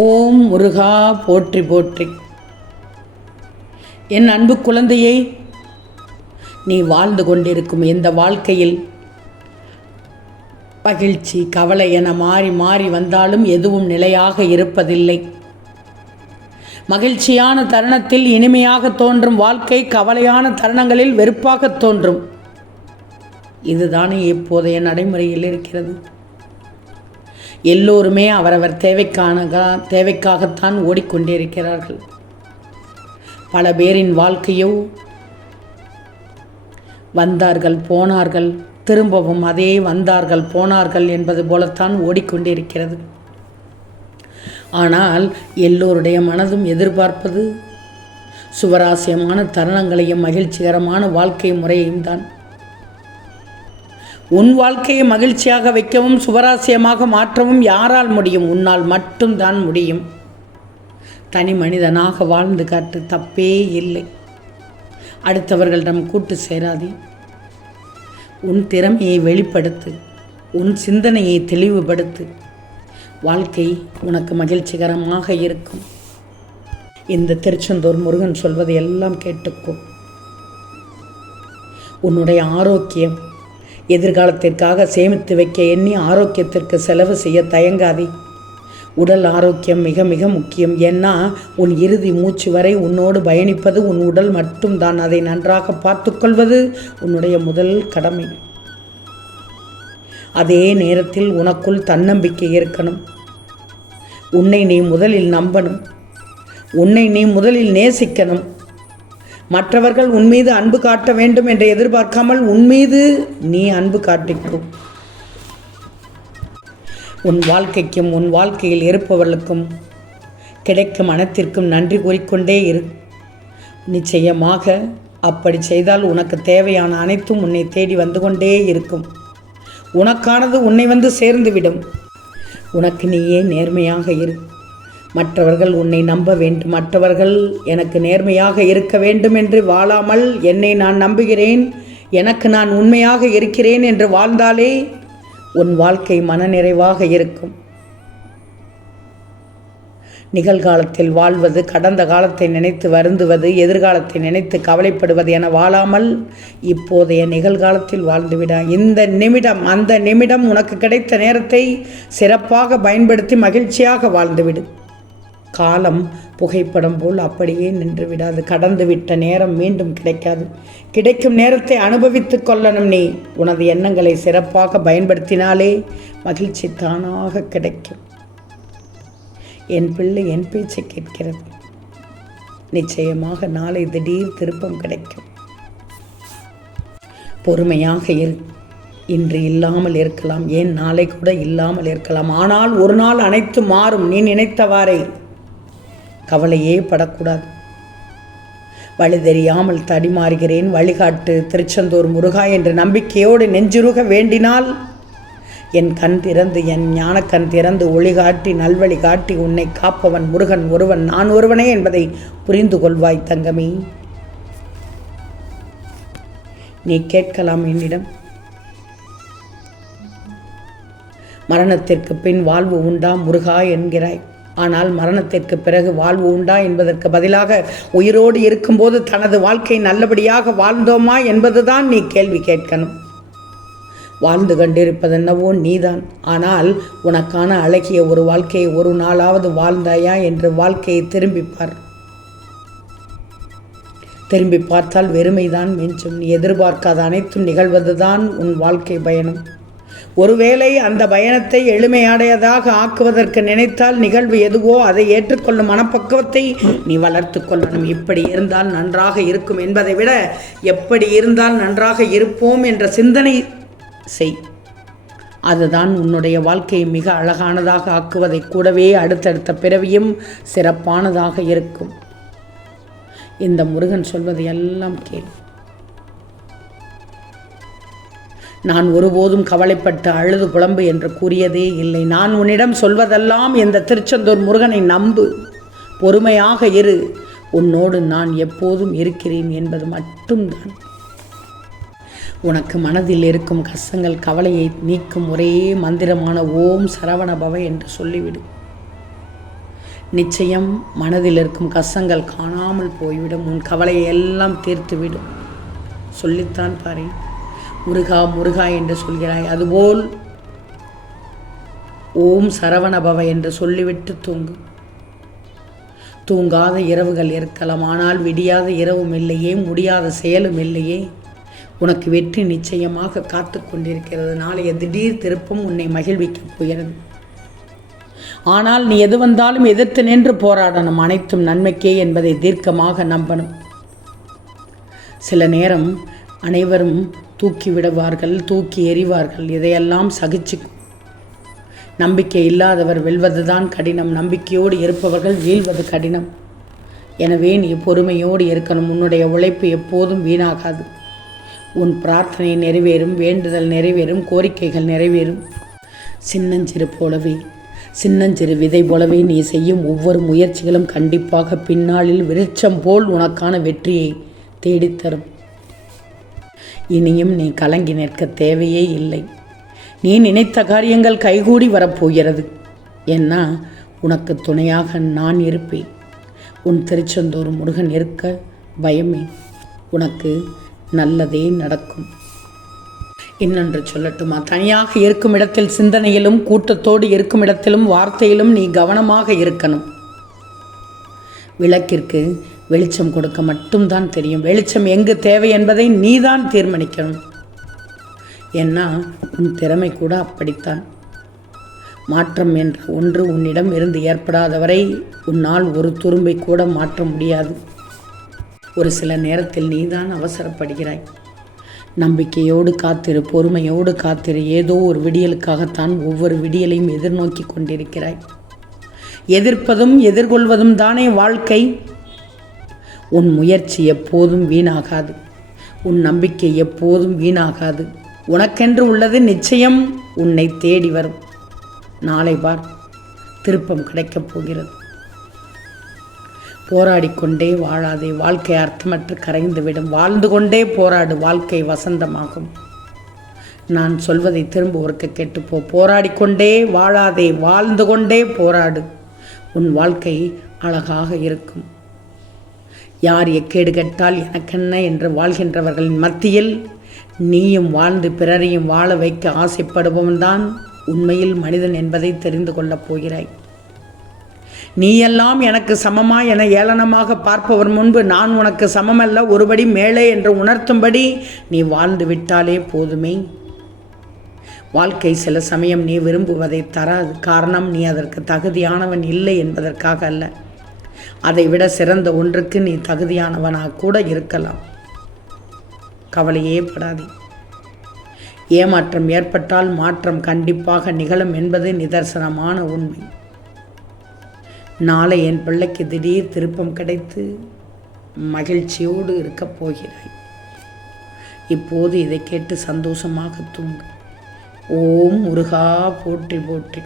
ஓம் முருகா போற்றி போற்றி. என் அன்பு குழந்தையை, நீ வாழ்ந்து கொண்டிருக்கும் இந்த வாழ்க்கையில் மகிழ்ச்சி கவலை என மாறி மாறி வந்தாலும் எதுவும் நிலையாக இருப்பதில்லை. மகிழ்ச்சியான தருணத்தில் இனிமையாக தோன்றும் வாழ்க்கை கவலையான தருணங்களில் வெறுப்பாக தோன்றும். இதுதானே இப்போதைய நடைமுறையில் இருக்கிறது. எல்லோருமே அவரவர் தேவைக்காகத்தான் ஓடிக்கொண்டிருக்கிறார்கள். பல பேரின் வாழ்க்கையோ வந்தார்கள் போனார்கள், திரும்பவும் அதே வந்தார்கள் போனார்கள் என்பது போலத்தான் ஓடிக்கொண்டிருக்கிறது. ஆனால் எல்லோருடைய மனதும் எதிர்பார்ப்பது சுவராசியமான தருணங்களையும் மகிழ்ச்சிகரமான வாழ்க்கை முறையையும் தான். உன் வாழ்க்கையை மகிழ்ச்சியாக வைக்கவும் சுவராசியமாக மாற்றவும் யாரால் முடியும்? உன்னால் மட்டும்தான் முடியும். தனி மனிதனாக வாழ்ந்து காட்டு, தப்பே இல்லை. அடுத்தவர்களிடம் கூட்டு சேராதே. உன் திறமையை வெளிப்படுத்து, உன் சிந்தனையை தெளிவுபடுத்து. வாழ்க்கை உனக்கு மகிழ்ச்சிகரமாக இருக்கும். இந்த திருச்செந்தூர் முருகன் சொல்வதை எல்லாம் கேட்டுக்கோ. உன்னுடைய ஆரோக்கியம் எதிர்காலத்திற்காக சேமித்து வைக்க எண்ணி ஆரோக்கியத்திற்கு செலவு செய்ய தயங்காதே. உடல் ஆரோக்கியம் மிக மிக முக்கியம். ஏன்னா உன் இறுதி மூச்சு வரை உன்னோடு பயணிப்பது உன் உடல் மட்டும்தான். அதை நன்றாக பார்த்துக்கொள்வது உன்னுடைய முதல் கடமை. அதே நேரத்தில் உனக்குள் தன்னம்பிக்கை இருக்கணும். உன்னை நீ முதலில் நம்பணும். உன்னை நீ முதலில் நேசிக்கணும். மற்றவர்கள் உன்மீது அன்பு காட்ட வேண்டும் என்று எதிர்பார்க்காமல் உன்மீது நீ அன்பு காட்டிக்கும். உன் வாழ்க்கைக்கும் உன் வாழ்க்கையில் இருப்பவர்களுக்கும் கிடைக்கும் அனைத்திற்கும் நன்றி கூறிக்கொண்டே இரு. நிச்சயமாக அப்படி செய்தால் உனக்கு தேவையான அனைத்தும் உன்னை தேடி வந்து கொண்டே இருக்கும். உனக்கானது உன்னை வந்து சேர்ந்துவிடும். உனக்கு நீயே நேர்மையாக இரு. மற்றவர்கள் உன்னை நம்ப வேண்டும். மற்றவர்கள் எனக்கு நேர்மையாக இருக்க வேண்டும் என்று வாழாமல், என்னை நான் நம்புகிறேன், எனக்கு நான் உண்மையாக இருக்கிறேன் என்று வாழ்ந்தாலே உன் வாழ்க்கை மனநிறைவாக இருக்கும். நிகழ்காலத்தில் வாழ்வது, கடந்த காலத்தை நினைத்து வருந்துவது, எதிர்காலத்தை நினைத்து கவலைப்படுவது என வாழாமல் இப்போதைய நிகழ்காலத்தில் வாழ்ந்துவிட. இந்த நிமிடம், அந்த நிமிடம் உனக்கு கிடைத்த நேரத்தை சிறப்பாக பயன்படுத்தி மகிழ்ச்சியாக வாழ்ந்துவிடு. காலம் புகைப்படம் போல் அப்படியே நின்று விடாது. கடந்து விட்ட நேரம் மீண்டும் கிடைக்காது. கிடைக்கும் நேரத்தை அனுபவித்து கொள்ளணும். நீ உனது எண்ணங்களை சிறப்பாக பயன்படுத்தினாலே மகிழ்ச்சி தானாக கிடைக்கும். என் பிள்ளை என் பேச்சை கேட்கிறது. நிச்சயமாக நாளை திடீர் திருப்பம் கிடைக்கும். பொறுமையாக இரு. இன்று இல்லாமல் இருக்கலாம், ஏன் நாளை கூட இல்லாமல் இருக்கலாம். ஆனால் ஒரு நாள் அனைத்து மாறும். நீ நினைத்தவாறே. கவலையே படக்கூடாது. வழி தெரியாமல் தடிமாறுகிறேன், வழிகாட்டு திருச்செந்தூர் முருகா என்று நம்பிக்கையோடு நெஞ்சுருக வேண்டினால் என் கண் திறந்து, என் ஞானக்கண் திறந்து ஒளிகாட்டி நல்வழி காட்டி உன்னை காப்பவன் முருகன் ஒருவன், நான் ஒருவனே என்பதை புரிந்து கொள்வாய் தங்கமே. நீ கேட்கலாம் என்னிடம், மரணத்திற்கு பின் வாழ்வு உண்டா முருகா என்கிறாய். ஆனால் மரணத்திற்கு பிறகு வாழ்வு உண்டா என்பதற்கு பதிலாக உயிரோடு இருக்கும்போது தனது வாழ்க்கை நல்லபடியாக வாழ்ந்தோமா என்பதுதான் நீ கேள்வி கேட்கணும். வாழ்ந்து கொண்டிருப்பதென்னவோ நீதான். ஆனால் உனக்கான அழகிய ஒரு வாழ்க்கையை ஒரு நாளாவது வாழ்ந்தாயா என்று வாழ்க்கையை திரும்பிப்பார். திரும்பி பார்த்தால் வெறுமைதான் மிஞ்சும். நீ எதிர்பார்க்காத அனைத்தும் நிகழ்வதுதான் உன் வாழ்க்கை பயணம். ஒருவேளை அந்த பயணத்தை எளிமையடையதாக ஆக்குவதற்கு நினைத்தால் நிகழ்வு எதுவோ அதை ஏற்றுக்கொள்ளும் மனப்பக்குவத்தை நீ வளர்த்து கொள்ளணும். இப்படி இருந்தால் நன்றாக இருக்கும் என்பதை விட எப்படி இருந்தால் நன்றாக இருப்போம் என்ற சிந்தனை செய். அதுதான் உன்னுடைய வாழ்க்கையை மிக அழகானதாக ஆக்குவதை கூடவே அடுத்தடுத்த பிறவியும் சிறப்பானதாக இருக்கும். இந்த முருகன் சொல்வதை எல்லாம் கேள். நான் ஒருபோதும் கவலைப்பட்டு அழுது புலம்பு என்று கூறியதே இல்லை. நான் உன்னிடம் சொல்வதெல்லாம் இந்த திருச்செந்தூர் முருகனை நம்பு, பொறுமையாக இரு, உன்னோடு நான் எப்போதும் இருக்கிறேன் என்பது மட்டும்தான். உனக்கு மனதில் இருக்கும் கஷ்டங்கள் கவலையை நீக்கும் ஒரே மந்திரமான ஓம் சரவண பவ என்று சொல்லிவிடு. நிச்சயம் மனதில் இருக்கும் கஷ்டங்கள் காணாமல் போய்விடும். உன் கவலையை எல்லாம் தீர்த்துவிடும். சொல்லித்தான் பாரு, முருகா முருகா என்று சொல்கிறாய். அதுபோல் ஓம் சரவணபவ என்று சொல்லிவிட்டு தூங்கு. தூங்காத இரவுகள் இருக்கலாம், ஆனால் விடியாத இரவும் இல்லையே, முடியாத செயலும் இல்லையே. உனக்கு வெற்றி நிச்சயமாக காத்து கொண்டிருக்கிறது. நாளைய திடீர் திருப்பம் உன்னை மகிழ்விக்கப் போகிறது. ஆனால் நீ எது வந்தாலும் எதிர்த்து நின்று போராடணும். அனைத்தும் நன்மைக்கே என்பதை தீர்க்கமாக நம்பணும். சில நேரம் அனைவரும் தூக்கி விடுவார்கள், தூக்கி எறிவார்கள். இதையெல்லாம் சகிச்சு. நம்பிக்கை இல்லாதவர் வெல்வதுதான் கடினம், நம்பிக்கையோடு இருப்பவர்கள் வீழ்வது கடினம். எனவே நீ பொறுமையோடு இருக்கணும். உன்னுடைய உழைப்பு எப்போதும் வீணாகாது. உன் பிரார்த்தனை நிறைவேறும், வேண்டுதல் நிறைவேறும், கோரிக்கைகள் நிறைவேறும். சின்னஞ்சிறு விதை போலவே நீ செய்யும் ஒவ்வொரு முயற்சிகளும் கண்டிப்பாக பின்னாளில் விருட்சம் போல் உனக்கான வெற்றியை தேடித்தரும். இனியும் நீ கலங்கி நிற்க தேவையே இல்லை. நீ நினைத்த காரியங்கள் கைகூடி வரப்போகிறது. ஏன்னா உனக்கு துணையாக நான் இருப்பேன். உன் திருச்செந்தூர் முருகன் இருக்க பயமே. உனக்கு நல்லதே நடக்கும். இன்னொன்று சொல்லட்டுமா? தனியாக இருக்கும் இடத்தில் சிந்தனையிலும், கூட்டத்தோடு இருக்கும் இடத்திலும் வார்த்தையிலும் நீ கவனமாக இருக்கணும். விளக்கிற்கு வெளிச்சம் கொடுக்க மட்டும்தான் தெரியும். வெளிச்சம் எங்கு தேவை என்பதை நீதான் தீர்மானிக்கணும். ஏன்னா உன் திறமை கூட அப்படித்தான். மாற்றம் என்ற ஒன்று உன்னிடம் இருந்து ஏற்படாதவரை உன்னால் ஒரு துரும்பை கூட மாற்ற முடியாது. ஒரு சில நேரத்தில் நீதான் அவசரப்படுகிறாய். நம்பிக்கையோடு காத்திரு, பொறுமையோடு காத்திரு. ஏதோ ஒரு விடியலுக்காகத்தான் ஒவ்வொரு விடியலையும் எதிர்நோக்கி கொண்டிருக்கிறாய். எதிர்ப்பதும் எதிர்கொள்வதும் தானே வாழ்க்கை. உன் முயற்சி எப்போதும் வீணாகாது. உன் நம்பிக்கை எப்போதும் வீணாகாது. உனக்கென்று உள்ளது நிச்சயம் உன்னை தேடி வரும். நாளை பார், திருப்பம் கிடைக்கப் போகிறது. போராடிக்கொண்டே வாழாதே, வாழ்க்கை அர்த்தமற்று கரைந்துவிடும். வாழ்ந்து கொண்டே போராடு, வாழ்க்கை வசந்தமாகும். நான் சொல்வதை திரும்ப ஒருக்க கேட்டுப்போ. போராடிக்கொண்டே வாழாதே, வாழ்ந்து கொண்டே போராடு. உன் வாழ்க்கை அழகாக இருக்கும். யார் எக்கேடு கெட்டால் எனக்கென்ன என்று வாழ்கின்றவர்களின் மத்தியில் நீயும் வாழ்ந்து பிறரையும் வாழ வைக்க ஆசைப்படுபவன்தான் உண்மையில் மனிதன் என்பதை தெரிந்து கொள்ளப் போகிறாய். நீயெல்லாம் எனக்கு சமமா என ஏளனமாக பார்ப்பவர் முன்பு நான் உனக்கு சமமல்ல, ஒருபடி மேலே என்று உணர்த்தும்படி நீ வாழ்ந்து விட்டாலே போதுமே. வாழ்க்கை சில சமயம் நீ விரும்புவதை தராது. காரணம், நீ அதற்கு தகுதியானவன் இல்லை என்பதற்காக அல்ல. அதை விட சிறந்த ஒன்றுக்கு நீ தகுதியானவனாக கூட இருக்கலாம். கவலையே படாதே. ஏமாற்றம் ஏற்பட்டால் மாற்றம் கண்டிப்பாக நிகழும் என்பது நிதர்சனமான உண்மை. நாளை என் பிள்ளைக்கு திடீர் திருப்பம் கிடைத்து மகிழ்ச்சியோடு இருக்கப் போகிறாய். இப்போது இதை கேட்டு சந்தோஷமாக தூங்கு. ஓம் முருகா போற்றி போற்றி.